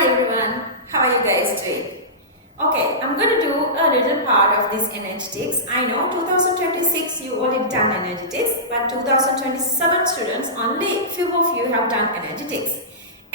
Hi everyone, how are you guys doing? Okay, I'm going to do a little part of this energetics. I know 2026 you already done energetics, but 2027 students, only few of you have done energetics.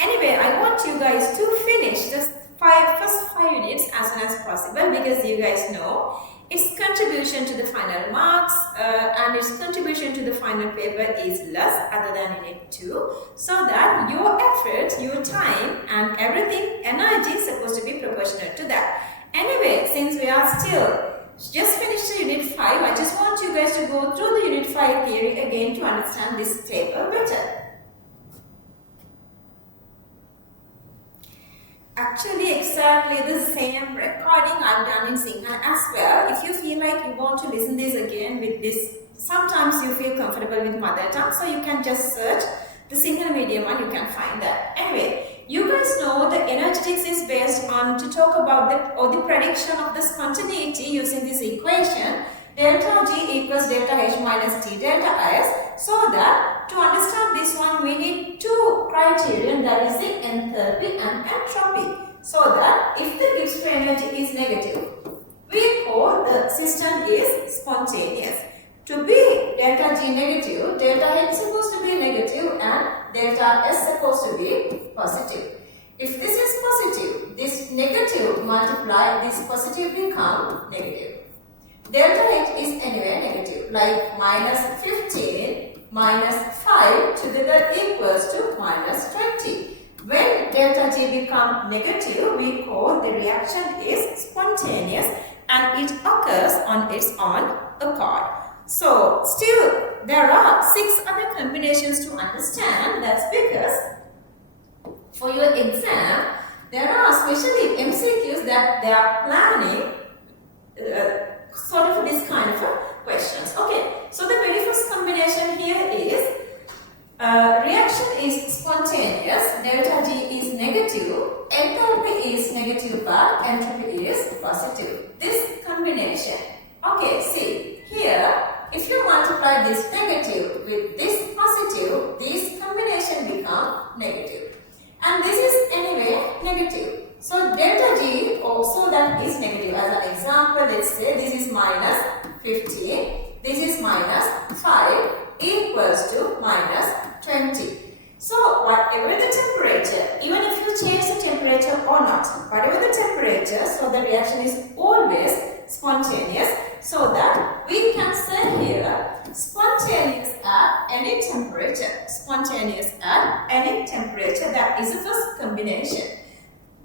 Anyway, I want you guys to finish the first 5 units as soon as possible, because you guys know its contribution to the final marks and its contribution to the final paper is less other than unit 2, so that your effort, your time and everything, energy is supposed to be proportionate to that. Anyway, since we are still just finished the unit 5, I just want you guys to go through the unit 5 theory again to understand this table better. Actually, exactly the same recording I've done in Sinhala as well. If you feel like you want to listen this again with this, sometimes you feel comfortable with mother tongue, so you can just search the Sinhala medium and you can find that. Anyway, you guys know the energetics is based on to talk about the prediction of the spontaneity using this equation delta G equals delta H minus T delta S. So that to understand this one we need two criterion, that is the enthalpy and entropy. So that if the Gibbs free energy is negative, we call the system is spontaneous. To be delta G negative, delta H is supposed to be negative and delta S supposed to be positive. If this is positive, this negative multiply this positive become negative. Delta H is anyway negative, like minus 15 minus 5 together equals to minus 20. When delta G become negative, we call the reaction is spontaneous and it occurs on its own accord. So, still there are 6 other combinations to understand. That's because for your exam, there are especially MCQs that they are planning sort of this kind of questions. Okay, so the very first combination here is reaction is spontaneous, delta G is negative, enthalpy is negative but entropy is positive. This combination, okay, see here, if you multiply this negative with this positive, this combination become negative. And this is anyway negative. So delta G also that is negative. As an example, let's say this is minus 15, this is minus 5 equals to minus 20. So whatever the temperature, even if you change the temperature or not, whatever the temperature, so the reaction is always spontaneous. So that we can say here spontaneous at any temperature. Spontaneous at any temperature. That is the first combination.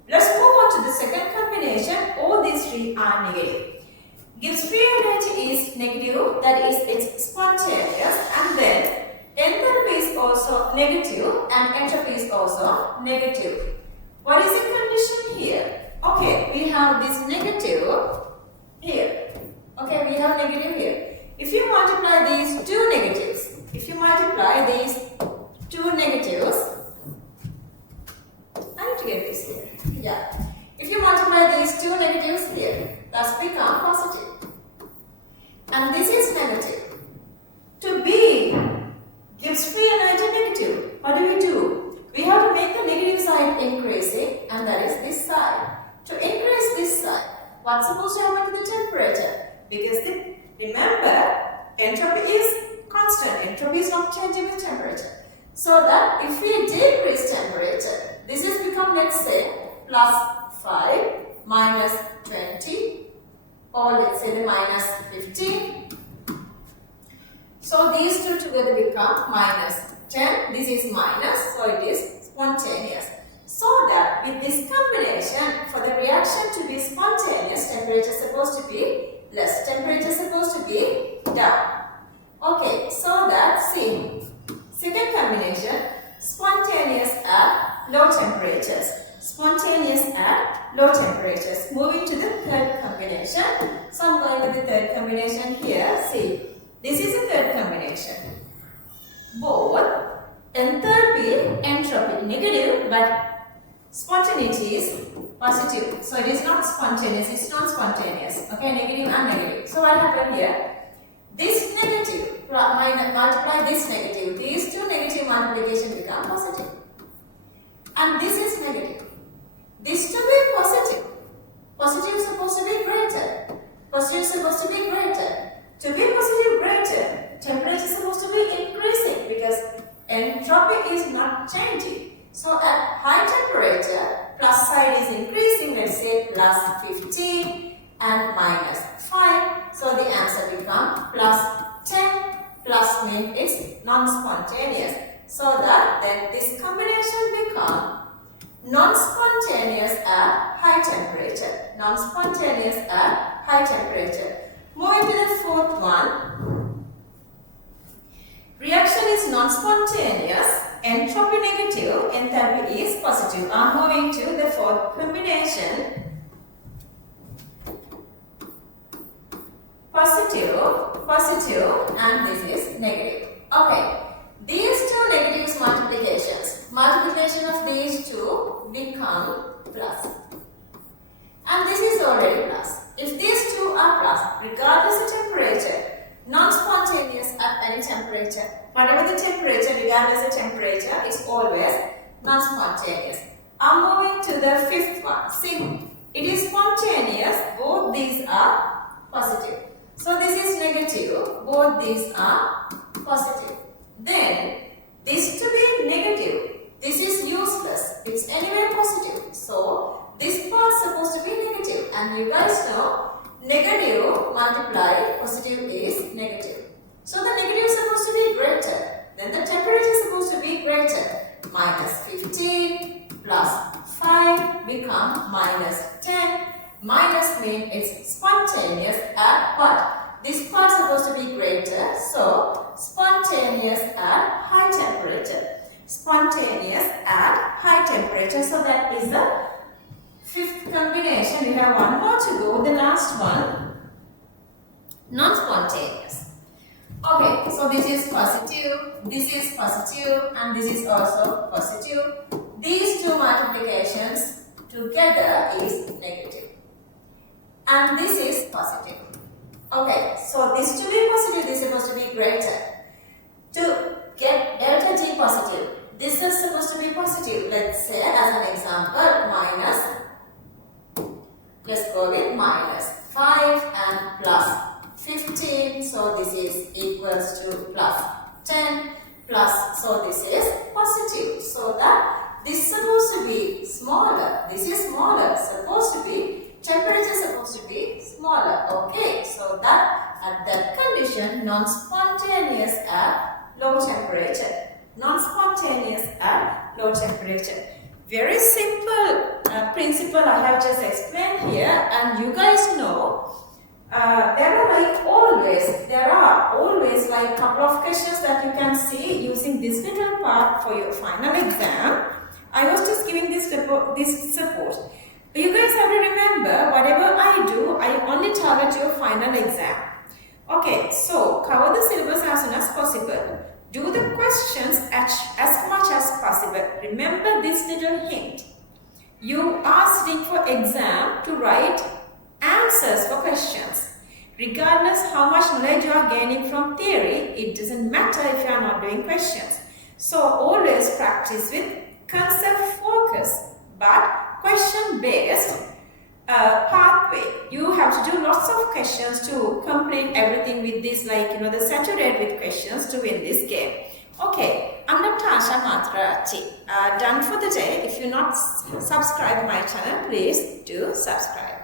Let's move on to the second combination. All these 3 are negative. Gibbs free energy is negative, that is it's spontaneous, and then enthalpy is also negative and entropy is also negative. What is the condition here? Okay, we have this negative here. Okay, we have negative here. If you multiply these 2 negatives, I need to get this here. Yeah. If you multiply these 2 negatives here, that's become positive. And this is negative. To be Gibbs free energy negative, what do? We have to make the negative side increasing, and that is this side. To increase this side, what's supposed to happen to the temperature? Because remember, entropy is constant. Entropy is not changing with temperature. So that if we decrease temperature, this has become, let's say, plus 5 minus 20, or let's say the minus 15. So these 2 together become minus 10. This is minus, so it is spontaneous. So that with this combination, for the reaction to be spontaneous, temperature is supposed to be less, temperature is supposed to be down. Okay, so that see, second combination, spontaneous at low temperatures. Spontaneous at low temperatures. Moving to the third combination. So I'm going with the third combination here. See, this is the third combination. Both enthalpy, entropy negative, but spontaneity is positive. So it is not spontaneous, it's not spontaneous. Okay, negative and negative. So what happened here? This negative multiply this negative. These 2 negative multiplication become positive. And this is negative. this to be positive. Positive is supposed to be greater. Positive is supposed to be greater. To be positive greater, temperature is supposed to be increasing because entropy is not changing. So at high temperature, plus side is increasing, let's say plus 15 and minus 5. So the answer becomes plus 10. Plus means it's non-spontaneous. So that then this combination becomes non-spontaneous at high temperature. Non-spontaneous at high temperature. Moving to the fourth one. Reaction is non-spontaneous. Entropy negative. Enthalpy is positive. I'm moving to the fourth combination. Positive, and this is negative. Okay. These two negatives multiplications. Multiplication of these two become plus. And this is already plus. If these two are plus, regardless of temperature, non-spontaneous at any temperature, whatever the temperature, regardless of temperature, is always non-spontaneous. I'm moving to the fifth one. See, it is spontaneous. Both these are positive. So this is negative. Both these are positive. Then this to be negative. This is useless. It's anyway positive. So this part is supposed to be negative. And you guys know negative multiplied positive is negative. So the negative is supposed to be greater. Then the temperature is supposed to be greater. Minus 15 plus 5 become minus 10. Minus means it's spontaneous at what? This part is supposed to be greater. So spontaneous at high temperature. Spontaneous at high temperature. So that is the fifth combination. We have one more to go. The last one. Non-spontaneous. Okay, so this is positive, and this is also positive. These two multiplications together is negative. And this is positive. Okay, so this to be positive, this is supposed to be greater. To get delta G positive, this is supposed to be positive. Let's say as an example, minus, let's go with minus 5 and plus 15. So this is equals to plus 10 plus, so this is positive. So that this is supposed to be smaller. This is smaller. Supposed to be, temperature is supposed to be smaller. Okay, so that at that condition, non-spontaneous at low temperature. Non-spontaneous at low temperature. Very simple principle I have just explained here, and you guys know there are always like couple of questions that you can see using this little part for your final exam. I was just giving this support. You guys have to remember, whatever I do, I only target your final exam. Okay, so cover the syllabus as soon as possible. Do the questions as much as possible. Remember this little hint. You are sitting for exam to write answers for questions. Regardless how much knowledge you are gaining from theory, it doesn't matter if you are not doing questions. So always practice with concept focus, but question based pathway. You have to do lots of questions to complete everything with this, like the saturate with questions to win this game. Okay, I'm Dr. Asha Mathotaarachchi. Done for the day. If you're not subscribed to my channel, please do subscribe.